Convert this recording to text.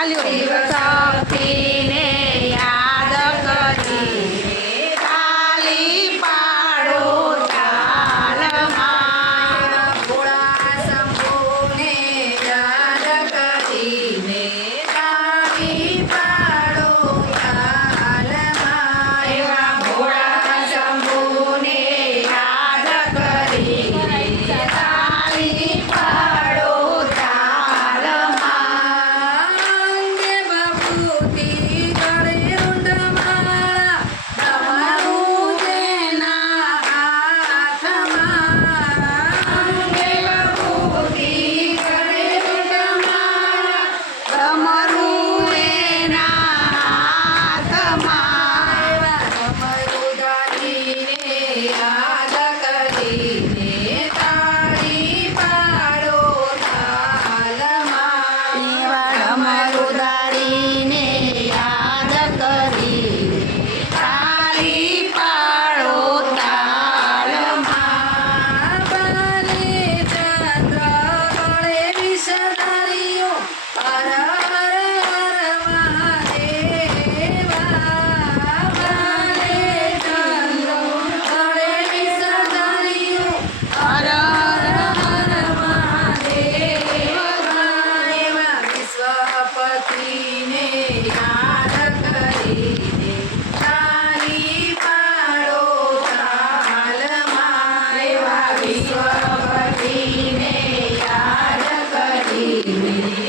Salute. Amen.